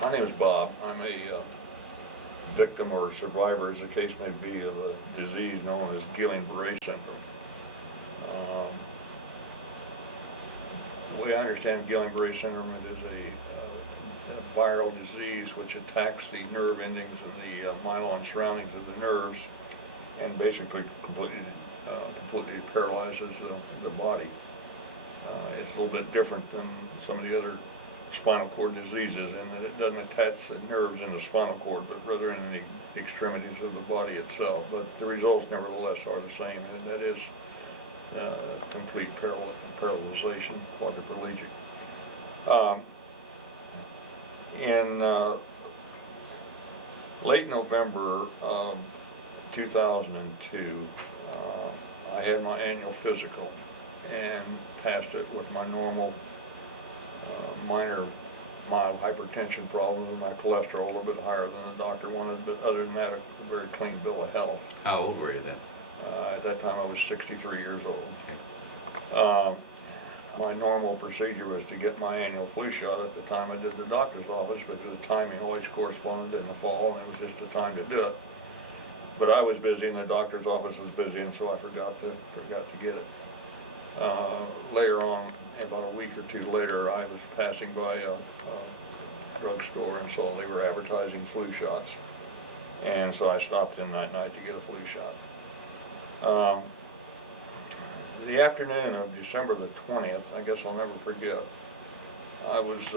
My name is Bob. I'm a victim or survivor, as the case may be, of a disease known as Guillain-Barré syndrome. The way I understand Guillain-Barré syndrome, it is a viral disease which attacks the nerve endings and the myelin surroundings of the nerves, and basically completely paralyzes the body. It's a little bit different than some of the other spinal cord diseases in that it doesn't attach the nerves in the spinal cord, but rather in the extremities of the body itself. But the results nevertheless are the same, and that is complete paralyzation, quadriplegic. In late November of 2002, I had my annual physical and passed it with my normal mild hypertension problem with my cholesterol a little bit higher than the doctor wanted, but other than that, a very clean bill of health. How old were you then? At that time, I was 63 years old. My normal procedure was to get my annual flu shot at the time I did the doctor's office, because the timing always corresponded in the fall, and it was just the time to do it. But I was busy, and the doctor's office was busy, and so I forgot to get it. Later on, about a week or two later, I was passing by a drugstore and saw they were advertising flu shots, and so I stopped in that night to get a flu shot. The afternoon of December the 20th, I guess I'll never forget, I was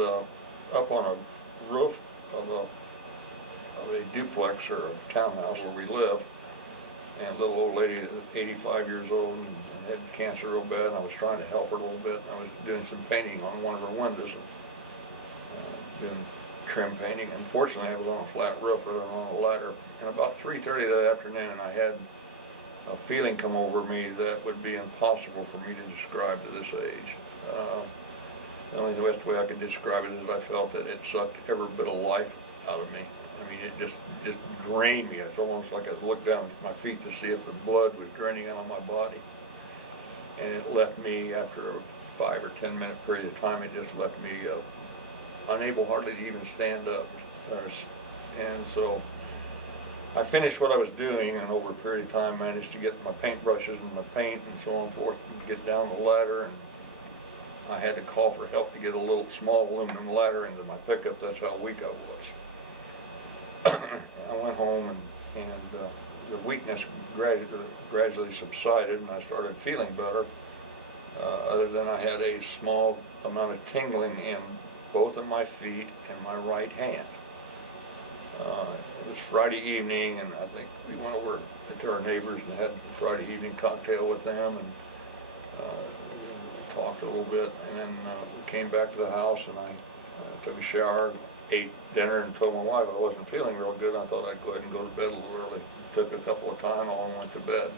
up on a roof of a duplex or a townhouse where we live, and a little old lady, 85 years old, and had cancer real bad, and I was trying to help her a little bit. I was doing some painting on one of her windows, doing trim painting. Unfortunately, I was on a flat roof rather than on a ladder, and about 3:30 that afternoon, I had a feeling come over me that would be impossible for me to describe to this age. The only best way I could describe it is I felt that it sucked every bit of life out of me. I mean, it just drained me. It's almost like I looked down at my feet to see if the blood was draining out of my body. And it left me, after a 5 or 10 minute period of time, it just left me unable hardly to even stand up. And so I finished what I was doing, and over a period of time managed to get my paintbrushes and my paint and so on and forth and get down the ladder, and I had to call for help to get a little small aluminum ladder into my pickup. That's how weak I was. I went home, and the weakness gradually subsided, and I started feeling better, other than I had a small amount of tingling in both of my feet and my right hand. It was Friday evening, and I think we went over to our neighbors and had a Friday evening cocktail with them, and talked a little bit, and then we came back to the house, and I took a shower, ate dinner, and told my wife I wasn't feeling real good. I thought I'd go ahead and go to bed a little early. It took a couple of times, and went to bed.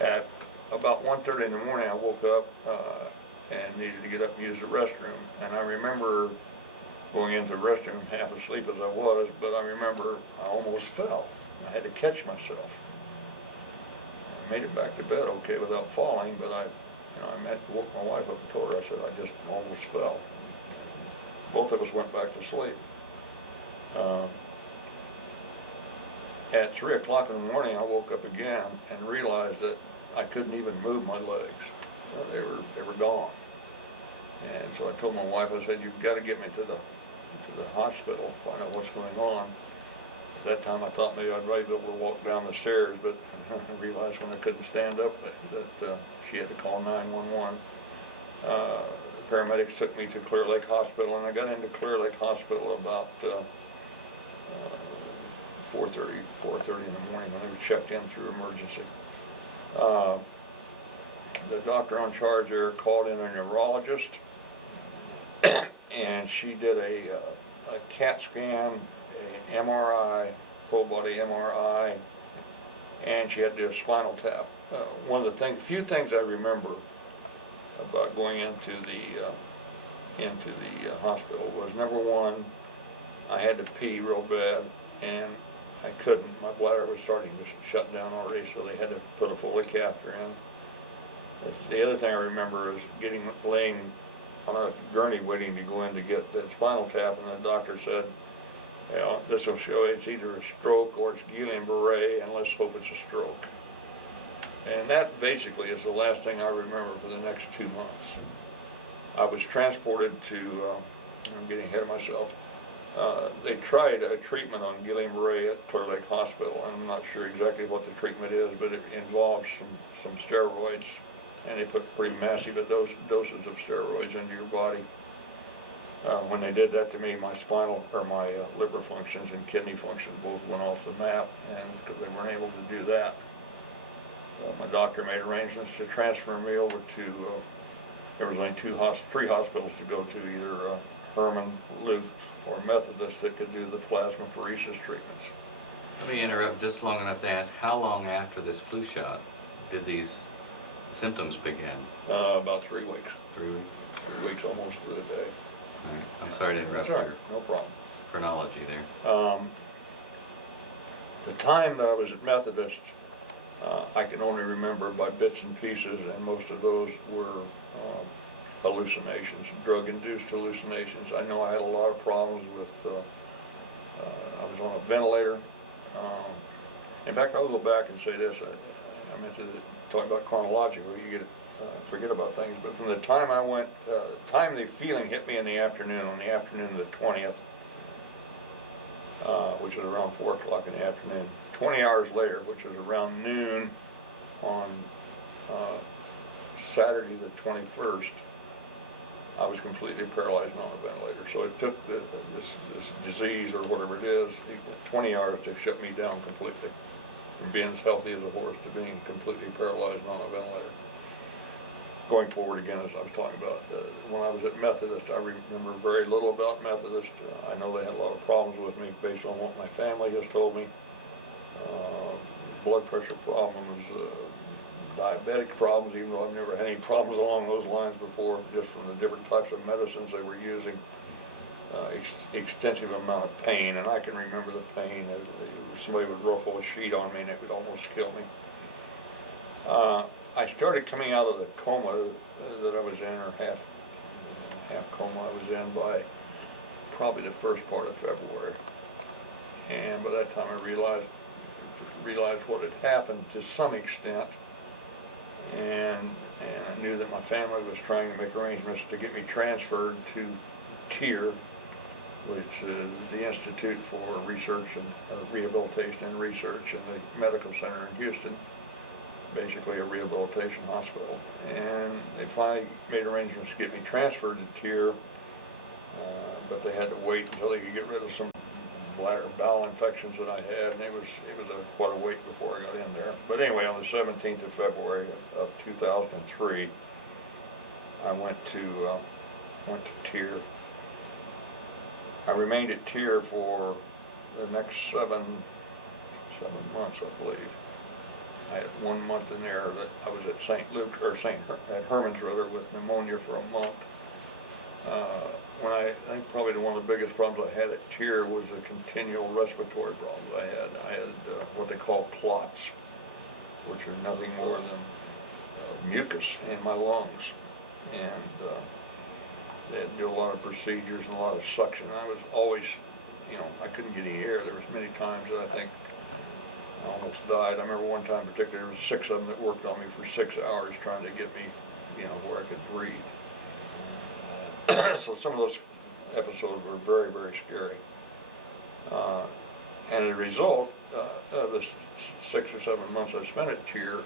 At about 1:30 in the morning, I woke up and needed to get up and use the restroom, and I remember going into the restroom half asleep as I was, but I remember I almost fell. I had to catch myself. I made it back to bed okay without falling, but I woke my wife up and told her, I said, I just almost fell. Both of us went back to sleep. At 3 o'clock in the morning, I woke up again and realized that I couldn't even move my legs. They were gone. And so I told my wife, I said, you've got to get me to the hospital, find out what's going on. At that time, I thought maybe I'd be able to walk down the stairs, but I realized when I couldn't stand up that she had to call 911. The paramedics took me to Clear Lake Hospital, and I got into Clear Lake Hospital about 4:30 in the morning when they were checked in through emergency. The doctor on charge there called in a neurologist, and she did a CAT scan, an MRI, full body MRI, and she had to do a spinal tap. One of the few things I remember about going into the hospital was, number one, I had to pee real bad, and I couldn't. My bladder was starting to shut down already, so they had to put a Foley catheter in. The other thing I remember is laying on a gurney waiting to go in to get that spinal tap, and the doctor said, you know, this will show it's either a stroke or it's Guillain-Barré, and let's hope it's a stroke. And that basically is the last thing I remember for the next 2 months. I was transported to, I'm getting ahead of myself, they tried a treatment on Guillain-Barré at Clarke Hospital. I'm not sure exactly what the treatment is, but it involves some steroids, and they put pretty massive doses of steroids into your body. When they did that to me, my spinal, or my liver functions and kidney functions both went off the map, and because they weren't able to do that, my doctor made arrangements to transfer me over to, there was only three hospitals to go to, either Herman, Luke, or Methodist that could do the plasmapheresis treatments. Let me interrupt just long enough to ask, how long after this flu shot did these symptoms begin? About 3 weeks. 3 weeks? 3 weeks almost to the day. All right. I'm sorry to interrupt That's right. your No problem. chronology there. The time that I was at Methodist, I can only remember by bits and pieces, and most of those were hallucinations, drug-induced hallucinations. I know I had a lot of problems with, I was on a ventilator. In fact, I'll go back and say this. I meant to talk about chronologically. You get forget about things, but from the time I went, time the feeling hit me in the afternoon, on the afternoon of the 20th, which was around 4 o'clock in the afternoon. 20 hours later, which was around noon on Saturday the 21st, I was completely paralyzed and on a ventilator. So it took this disease, or whatever it is, 20 hours to shut me down completely. From being as healthy as a horse to being completely paralyzed and on a ventilator. Going forward again, as I was talking about, when I was at Methodist, I remember very little about Methodist. I know they had a lot of problems with me based on what my family has told me. Blood pressure problems, diabetic problems, even though I've never had any problems along those lines before, just from the different types of medicines they were using. Extensive amount of pain, and I can remember the pain. Somebody would ruffle a sheet on me and it would almost kill me. I started coming out of the coma that I was in, or half coma I was in, by probably the first part of February. And by that time I realized what had happened to some extent, and I knew that my family was trying to make arrangements to get me transferred to TIR, which is the Institute for Research and Rehabilitation and Research in the Medical Center in Houston, basically a rehabilitation hospital. And they finally made arrangements to get me transferred to TIR, but they had to wait until they could get rid of some bowel infections that I had, and it was quite a wait before I got in there. But anyway, on the 17th of February of 2003, I went to TIR. I remained at TIR for the next seven months, I believe. I had 1 month in there that I was at at Herman's rather, with pneumonia for a month. I think probably one of the biggest problems I had at TIR was the continual respiratory problems I had. I had what they call clots, which are nothing more than mucus in my lungs, and they had to do a lot of procedures and a lot of suction. I was always, I couldn't get any air. There was many times that I think I almost died. I remember one time in particular, there was 6 of them that worked on me for 6 hours trying to get me, where I could breathe. So some of those episodes were very, very scary. And as a result of the 6 or 7 months I spent at TIR,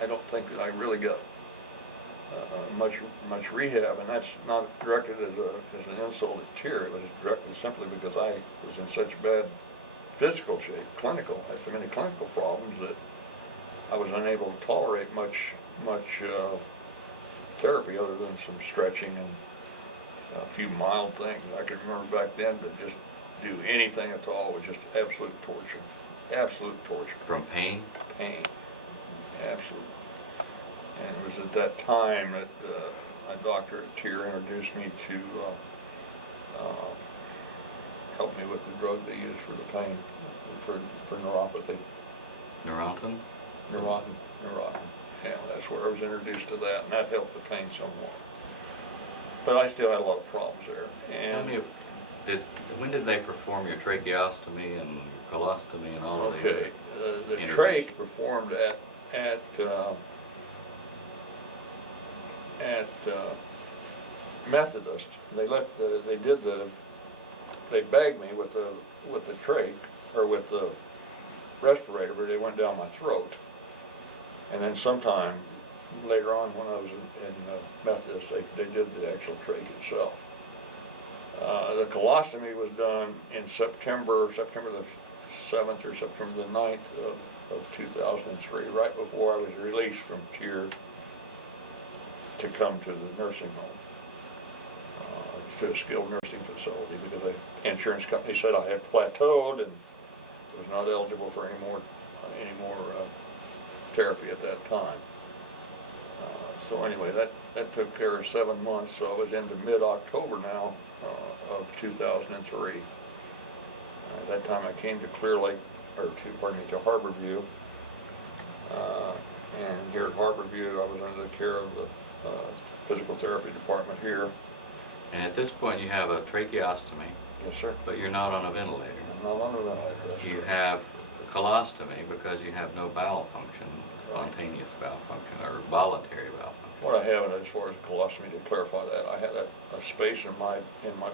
I don't think that I really got much rehab, and that's not directed as an insult at TIR. It was directed simply because I was in such bad physical shape, I had so many clinical problems that I was unable to tolerate much therapy other than some stretching and a few mild things. I can remember back then to just do anything at all was just absolute torture. Absolute torture. From pain? Pain. Absolute. And it was at that time that my doctor at TIR introduced me to help me with the drug they use for the pain, for neuropathy. Neurontin? Neurontin. Yeah, that's where I was introduced to that, and that helped the pain somewhat. but I still had a lot of problems there. Tell And me, when did they perform your tracheostomy and colostomy and all of the okay, the interventions? trach performed at Methodist. They bagged me with the trach, or with the respirator, but they went down my throat. And then sometime later on, when I was in Methodist, they did the actual trach itself. The colostomy was done in September the 7th or September the 9th of 2003, right before I was released from TIR to come to the nursing home, to a skilled nursing facility, because the insurance company said I had plateaued and was not eligible for any more therapy at that time. So anyway, that took care of 7 months, so I was into mid-October now of 2003. At that time I came to Clear Lake, to Harborview, and here at Harborview I was under the care of the physical therapy department here. And at this point you have a tracheostomy. Yes, sir. But you're not on a ventilator. I'm not on a ventilator. You have colostomy because you have no bowel function, spontaneous bowel function, or voluntary bowel function. What I have, as far as colostomy, to clarify that, I had a space in my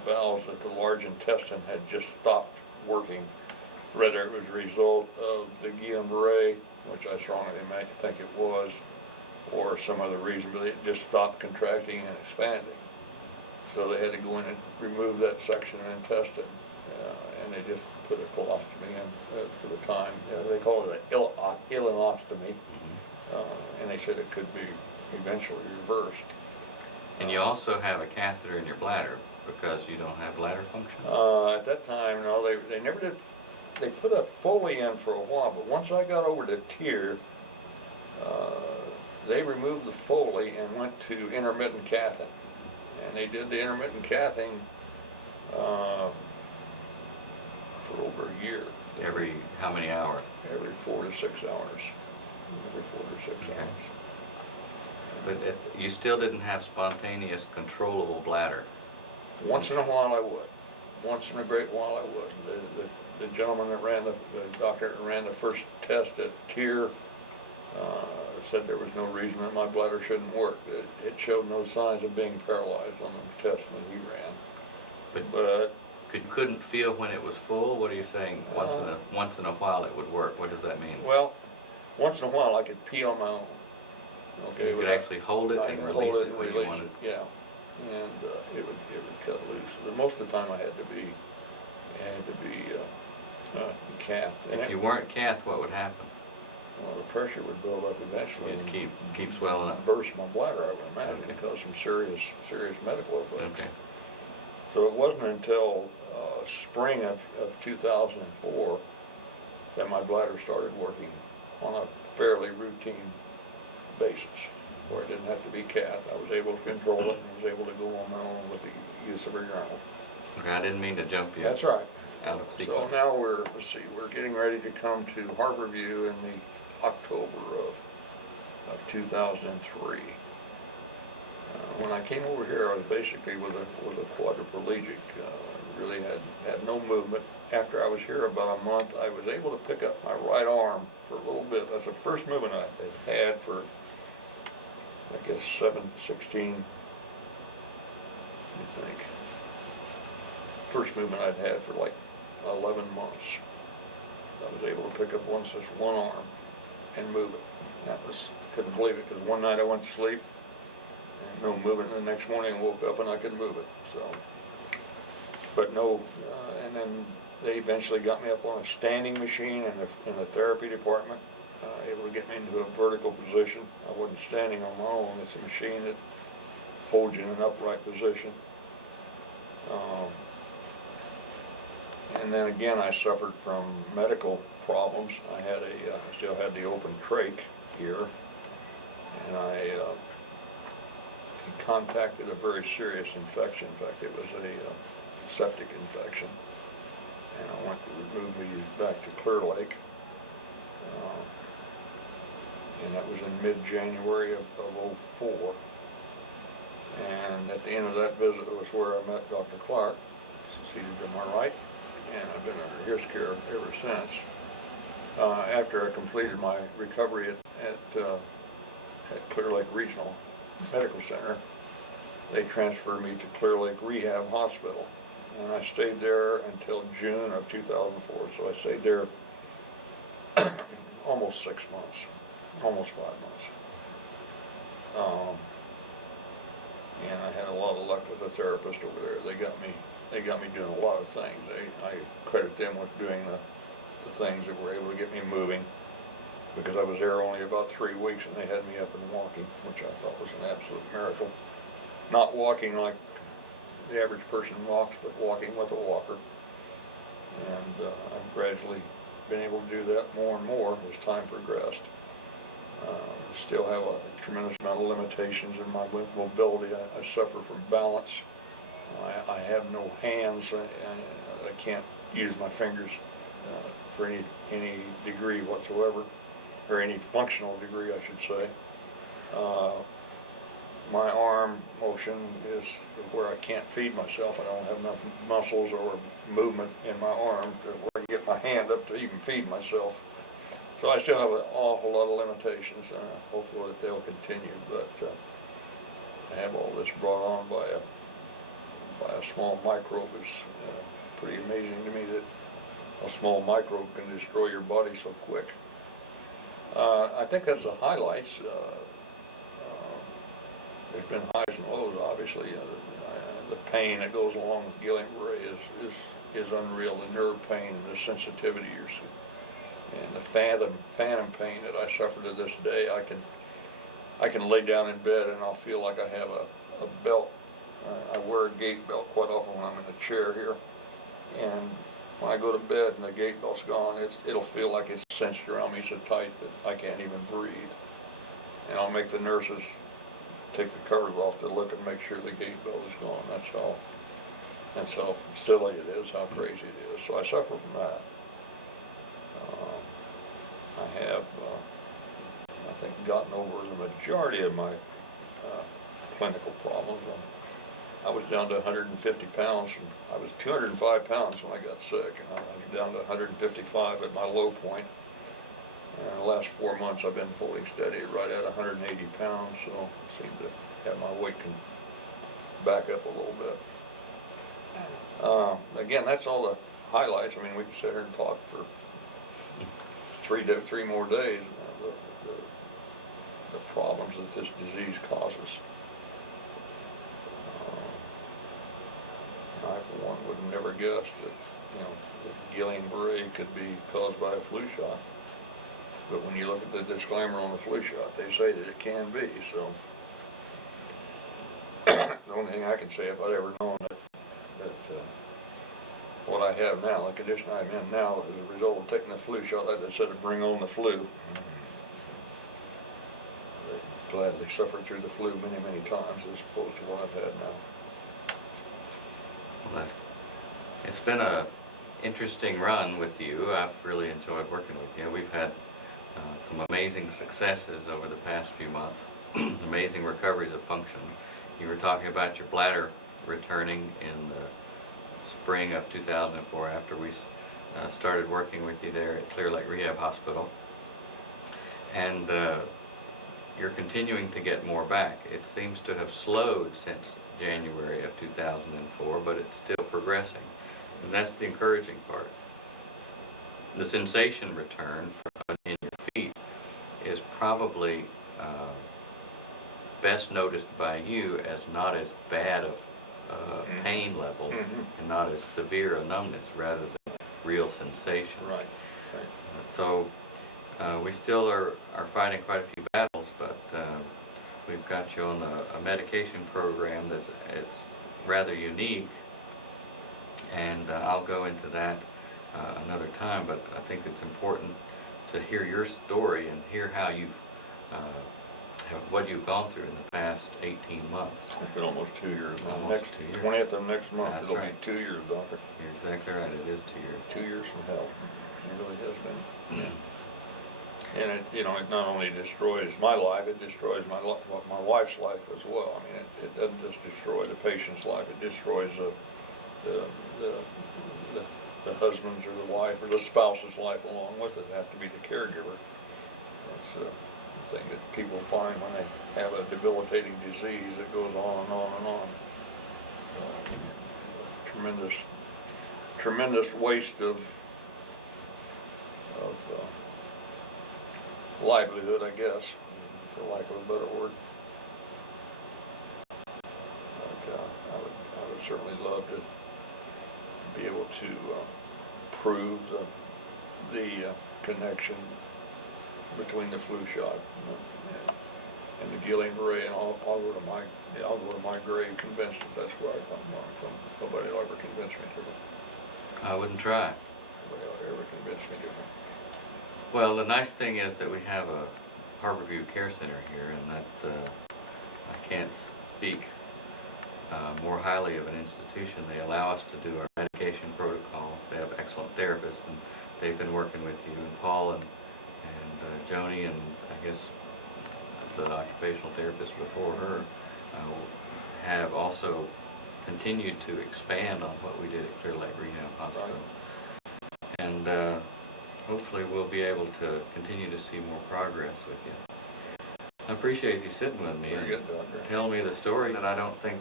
bowels that the large intestine had just stopped working. Whether it was a result of the guillain-barré, which I strongly think it was, or some other reason, but it just stopped contracting and expanding. So they had to go in and remove that section of intestine, and they just put a colostomy in for the time. They call it an ileostomy, and they said it could be eventually reversed. And you also have a catheter in your bladder because you don't have bladder function? At that time, no, they never did. They put a Foley in for a while, but once I got over to TIR, they removed the Foley and went to intermittent cathing. And they did the intermittent cathing for over a year. Every how many hours? Every 4 to 6 hours. Every 4 to 6 Okay. hours. But you still didn't have spontaneous, controllable bladder. Once in a while I would. Once in a great while I would. The gentleman that ran the doctor that ran the first test at TIR said there was no reason that my bladder shouldn't work. It showed no signs of being paralyzed on the test that he ran. But couldn't feel when it was full? What are you saying? Once in a while it would work. What does that mean? well, once in a while I could pee on my own. So you could actually hold it and release it when you wanted. Yeah, and it would cut loose. But most of the time I had to be cathed. If you weren't cathed, what would happen? Well, the pressure would build up eventually. Just keep swelling up. Burst my bladder, I would imagine, Okay. and cause some serious medical effects. Okay. So it wasn't until spring of 2004 that my bladder started working on a fairly routine basis, where I didn't have to be cathed. I was able to control it and was able to go on my own with the use of a urinal. Okay, I didn't mean to jump you. That's right. Out of So sequence. now we're getting ready to come to Harborview in the October of 2003. When I came over here, I was basically with a quadriplegic. Really had no movement. After I was here about a month, I was able to pick up my right arm for a little bit. That's the first movement I had for, I guess, 16, I think. First movement I'd had for like 11 months. I was able to pick up just one arm and move it. Couldn't believe it, because one night I went to sleep and no movement, and the next morning I woke up and I could move it. So, but no, and then they eventually got me up on a standing machine in the therapy department, able to get me into a vertical position. I wasn't standing on my own. It's a machine that holds you in an upright position. And then again, I suffered from medical problems. I still had the open trach here, and I contacted a very serious infection. In fact, it was a septic infection, and I went to move me back to Clear Lake, and that was in mid-January of 04. And at the end of that visit was where I met Dr. Clarke, seated to my right, and I've been under his care ever since. After I completed my recovery at Clear Lake Regional Medical Center, they transferred me to Clear Lake Rehab Hospital, and I stayed there until June of 2004. So I stayed there almost 6 months, almost 5 months. And I had a lot of luck with the therapist over there. They got me doing a lot of things. I credit them with doing the things that were able to get me moving, because I was there only about 3 weeks and they had me up and walking, which I thought was an absolute miracle. Not walking like the average person walks, but walking with a walker. And I've gradually been able to do that more and more as time progressed. I still have a tremendous amount of limitations in my mobility. I suffer from balance. I have no hands. I can't use my fingers for any degree whatsoever, or any functional degree, I should say. My arm motion is where I can't feed myself. I don't have enough muscles or movement in my arm to where I can get my hand up to even feed myself. So I still have an awful lot of limitations, and hopefully that they'll continue. But I have all this brought on by a small microbe. It's pretty amazing to me that a small microbe can destroy your body so quick. I think that's the highlights. There's been highs and lows, obviously. The pain that goes along with guillain-barré is unreal. The nerve pain and the sensitivity and the phantom pain that I suffer to this day. I can lay down in bed and I'll feel like I have a belt. I wear a gait belt quite often when I'm in the chair here, and when I go to bed and the gait belt's gone, it'll feel like it's cinched around me so tight that I can't even breathe. And I'll make the nurses take the covers off to look and make sure the gait belt is gone. That's how silly it is, how crazy it is. So I suffer from that. I have, I think, gotten over the majority of my clinical problems. I was down to 150 pounds. I was 205 pounds when I got sick, and I was down to 155 at my low point. And the last 4 months I've been holding steady right at 180 pounds, so I seem to have my weight can back up a little bit. Again, that's all the highlights. I mean, we could sit here and talk for three more days. The problems that this disease causes. I, for one, would have never guessed that, that Guillian-Barré could be caused by a flu shot. But when you look at the disclaimer on the flu shot, they say that it can be. So the only thing I can say, if I'd ever known that what I have now, the condition I'm in now, as a result of taking the flu shot, I just said to bring on the flu. They gladly suffered through the flu many times as opposed to what I've had now. Well, it's been a interesting run with you. I've really enjoyed working with you. We've had some amazing successes over the past few months, amazing recoveries of function. You were talking about your bladder returning in the spring of 2004 after we started working with you there at Clear Lake Rehab Hospital. And you're continuing to get more back. It seems to have slowed since January of 2004, but it's still progressing. And that's the encouraging part. The sensation return in your feet is probably best noticed by you as not as bad of pain levels and not as severe a numbness, rather than real sensation. Right. So we still are fighting quite a few battles, but we've got you on a medication program it's rather unique, and I'll go into that another time, but I think it's important to hear your story and hear how you what you've gone through in the past 18 months. It's been almost 2 years now. Almost 2 years. 20th of next month, That's it'll right. be 2 years, Doctor. You're exactly right, it is 2 years. 2 years from hell. It really has been. And it, you know, it not only destroys my life, it destroys my wife's life as well. I mean, it doesn't just destroy the patient's life, it destroys the, the, the husband's or the wife or the spouse's life along with it. They have to be the caregiver. That's the thing that people find when they have a debilitating disease that goes on and on and on. Tremendous waste of livelihood, I guess, for lack of a better word. But I would certainly love to be able to prove the connection between the FluShot and the Guillain-Barré, and I'll go to my grave convinced that that's where I come from. Nobody will ever convince me different. I wouldn't try. Nobody will ever convince me different. Well, the nice thing is that we have a Harborview Care Center here, and that I can't speak more highly of an institution. They allow us to do our medication protocols. They have excellent therapists, and they've been working with you, and Paul and Joni, and I guess the occupational therapist before her have also continued to expand on what we did at Clear Lake Rehab Hospital. Right. And hopefully we'll be able to continue to see more progress with you. I appreciate you sitting with me and telling me the story that I don't think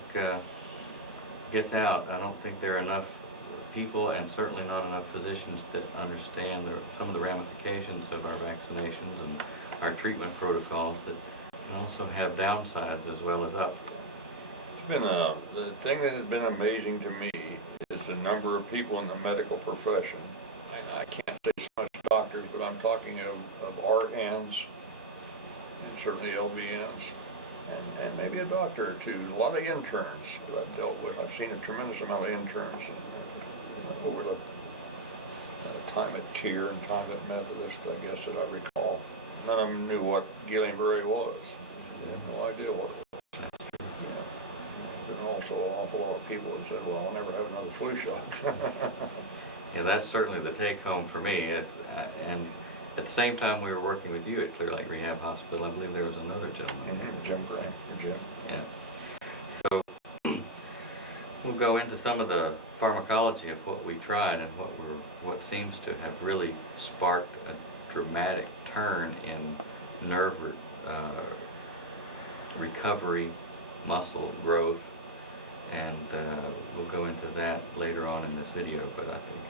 gets out. I don't think there are enough people, and certainly not enough physicians, that understand some of the ramifications of our vaccinations and our treatment protocols that can also have downsides as well as up. It's been the thing that has been amazing to me is the number of people in the medical profession. I can't say so much doctors, but I'm talking of RNs and certainly LVNs and maybe a doctor or two. A lot of interns that I've dealt with. I've seen a tremendous amount of interns over the time at TIR and time at Methodist, I guess, that I recall. None of them knew what Guillain-Barré was. They had no idea what it was. That's true. Yeah. There's also an awful lot of people that said, well, I'll never have another flu shot. Yeah, that's certainly the take home for me. And at the same time we were working with you at Clear Lake Rehab Hospital, I believe there was another gentleman. Jim Grant, or Jim. Yeah. So we'll go into some of the pharmacology of what we tried and what seems to have really sparked a dramatic turn in nerve recovery, muscle growth, and we'll go into that later on in this video. But I think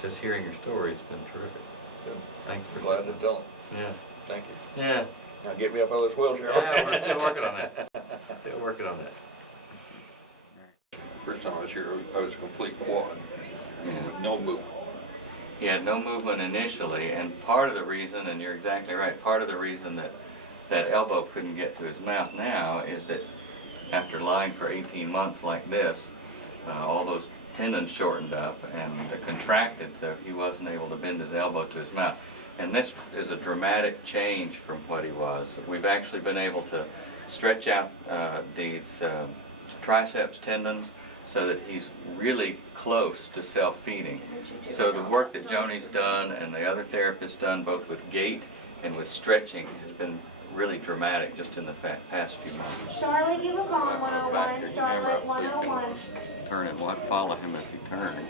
just hearing your story has been terrific. Good. Thanks for glad to tell. Yeah. Thank you. Yeah. Now get me up out of this wheelchair. Yeah, we're still working on that. Still working on that. First time I was here, I was a complete quad, with no movement. He had no movement initially, and part of the reason, and you're exactly right, part of the reason that elbow couldn't get to his mouth now is that after lying for 18 months like this, all those tendons shortened up and contracted, so he wasn't able to bend his elbow to his mouth. And this is a dramatic change from what he was. We've actually been able to stretch out these triceps tendons so that he's really close to self-feeding. So the work that Joni's done and the other therapists done, both with gait and with stretching, has been really dramatic just in the past few months. Charlotte, you look on 101, Charlotte 101. Turn it, follow him as he turns.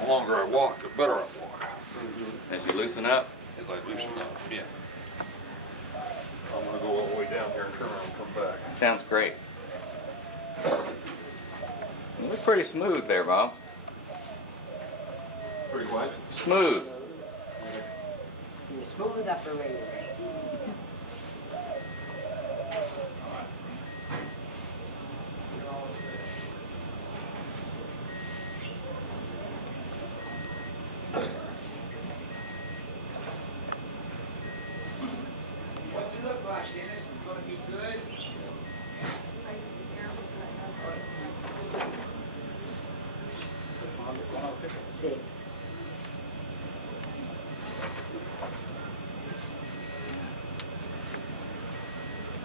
The longer I walk, the better I walk. As you loosen up? As I loosen up, yeah. I'm going to go all the way down here and turn around and come back. Sounds great. You look pretty smooth there, Bob. Pretty quiet. Smooth. Smooth operator. See.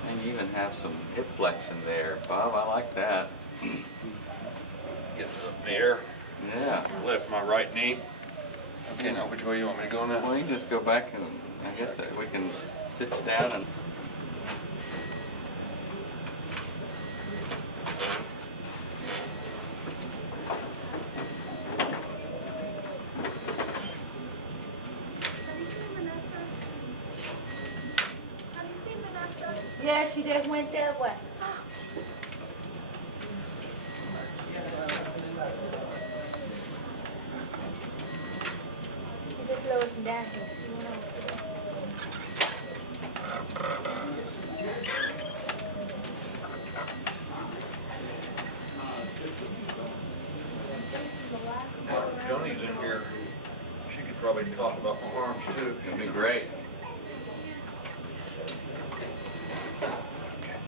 And you even have some hip flexion there, Bob. I like that. Get to the mirror, Yeah. lift my right knee. Okay, now which way you want me to go now? Well, you can just go back and I guess that we can sit you down and. Yeah, she just went that way. She just lowered it down here. She went over there. Now, Joni's in here. She could probably talk about my arms too. It'll be great.